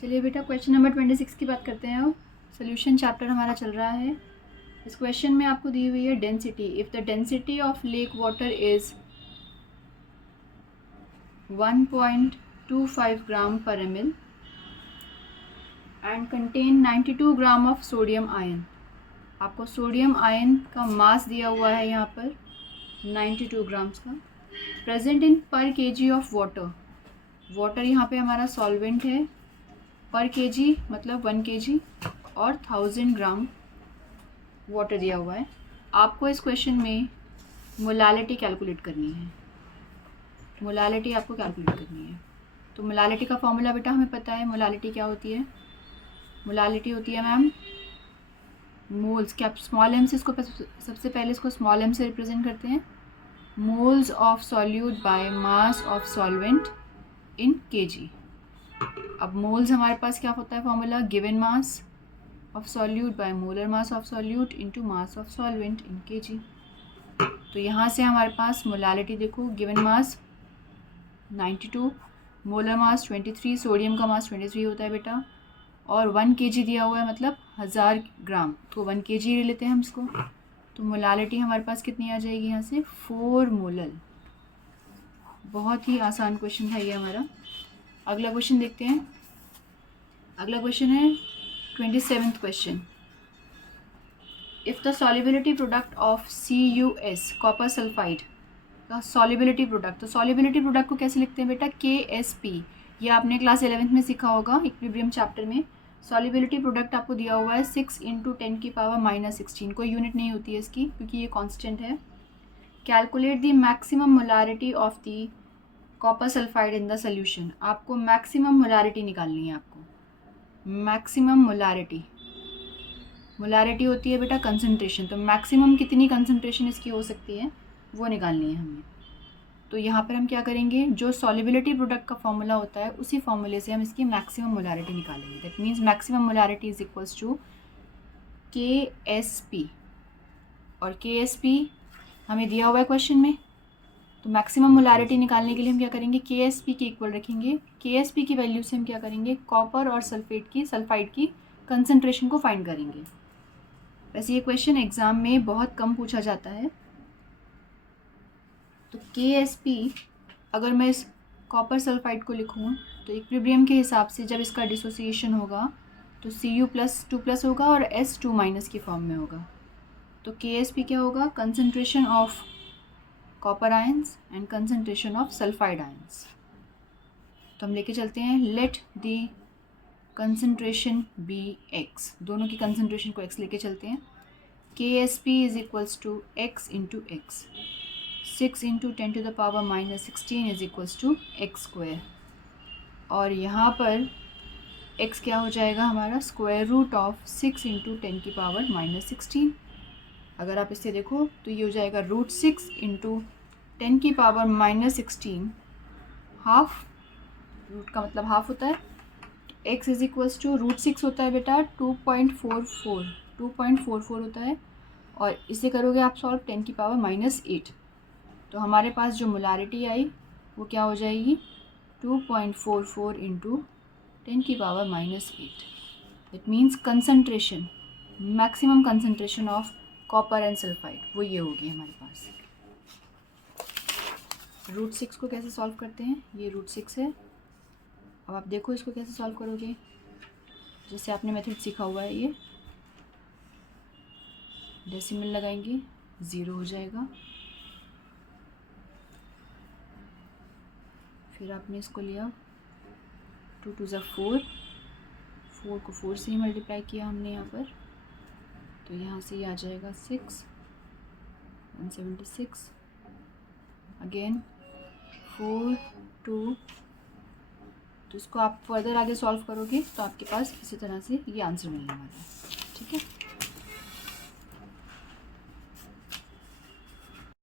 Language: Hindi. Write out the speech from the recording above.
चलिए बेटा क्वेश्चन नंबर 26 की बात करते हैं। अब सोल्यूशन चैप्टर हमारा चल रहा है। इस क्वेश्चन में आपको दी हुई है density. If the density of lake water is 1.25 ग्राम पर ml and contain 92 gram of sodium ion. आपको सोडियम आयन का मास दिया हुआ है यहाँ पर 92 ग्राम्स का। प्रेजेंट इन पर केजी ऑफ वाटर। वाटर यहाँ पे हमारा सॉल्वेंट है। पर केजी मतलब 1 केजी और 1000 ग्राम वाटर दिया हुआ है। आपको इस क्वेश्चन में मोलालिटी कैलकुलेट करनी है। मोलालिटी आपको कैलकुलेट करनी है। तो मोलालिटी का फॉर्मूला बेटा हमें पता है। मोलालिटी क्या होती है? मोलालिटी होती है मैम मोल्स। क्या स्मॉल एम से इसको सबसे पहले इसको स्मॉल एम से रिप्रेजेंट करते हैं। Moles of solute by mass of solvent in KG. अब मोल्स हमारे पास क्या होता है formula? Given mass of solute by molar mass of solute into mass of solvent in KG. तो यहाँ से हमारे पास मोलालिटी देखो, given mass 92, molar mass 23, sodium का मास 23 होता है बेटा, और 1 केजी दिया हुआ है मतलब 1000 ग्राम, तो 1 केजी ले लेते हैं हम इसको। तो मोलालिटी हमारे पास कितनी आ जाएगी यहाँ से? 4 मोलर। बहुत ही आसान क्वेश्चन है ये हमारा। अगला क्वेश्चन देखते हैं। अगला क्वेश्चन है 27th question. If the solubility product of CuS copper sulphide का सॉल्युबिलिटी प्रोडक्ट, तो सॉल्युबिलिटी प्रोडक्ट को कैसे लिखते हैं बेटा? KSP। ये आपने क्लास 11th में सीखा होगा इक्विलिब्रियम चैप्टर में। सॉल्युबिलिटी प्रोडक्ट आपको दिया हुआ है 6 × 10⁻⁻16। कोई यूनिट नहीं होती है इसकी क्योंकि ये कांस्टेंट है। Calculate the maximum molarity of the copper sulphide in the solution. आपको मैक्सिमम मोलारिटी निकालनी है। आपको मैक्सिमम मोलारिटी, मोलारिटी होती है बेटा कंसंट्रेशन, तो मैक्सिमम कितनी कंसंट्रेशन इसकी हो सकती है वो निकालनी है हमें। तो यहाँ पर हम क्या करेंगे, जो सॉल्युबिलिटी प्रोडक्ट का फॉर्मूला होता है उसी फॉर्मूले से हम इसकी मैक्सिमम मोलारिटी निकालेंगे। That means maximum molarity is equals to KSP, और KSP हमें दिया हुआ है क्वेश्चन में। तो मैक्सिमम मोलारिटी निकालने के लिए हम क्या करेंगे? KSP के इक्वल रखेंगे। KSP की वैल्यू से हम क्या करेंगे? कॉपर और सल्फाइड की कंसंट्रेशन को फाइंड करेंगे। वैसे ये क्वेश्चन एग्ज़ाम में बहुत कम पूछा जाता है। तो KSP अगर मैं इस कॉपर सल्फाइड को लिखूँ तो इक्विलिब्रियम के हिसाब से जब इसका डिसोसिएशन होगा तो Cu+2+ होगा और S2- की फॉर्म में होगा। तो KSP क्या होगा? Concentration of copper ions and concentration of sulphide ions. तो हम लेके चलते हैं let the concentration be x। दोनों की कंसंट्रेशन को x लेके चलते हैं। KSP is equals to x into x. 6 × 10⁻⁻16 is equals to x²। और यहाँ पर x क्या हो जाएगा हमारा? Square root of 6 × 10⁻⁻16। अगर आप इससे देखो तो ये हो जाएगा √6 × 10⁻⁻16। हाफ, रूट का मतलब हाफ होता है। x इज इक्वल्स टू √6 होता है बेटा 2.44 होता है, और इसे करोगे आप सॉल्व 10⁻⁻8। तो हमारे पास जो मोलारिटी आई वो क्या हो जाएगी? 2.44 × 10⁻⁻8। That means concentration, maximum concentration of copper and sulphide वो ये होगी हमारे पास। √6 को कैसे सॉल्व करते हैं? ये √6 है। अब आप देखो इसको कैसे सॉल्व करोगे। जैसे आपने मेथड सीखा हुआ है, ये डेसिमल लगाएंगे 0 हो जाएगा। फिर आपने इसको लिया 2 × 4, 4 को 4 से ही मल्टीप्लाई किया हमने यहाँ पर, तो यहाँ से ये आ जाएगा 6, 176, अगेन 4, 2। तो इसको आप फर्दर आगे सॉल्व करोगे तो आपके पास इसी तरह से ये आंसर मिलने वाला है। ठीक है।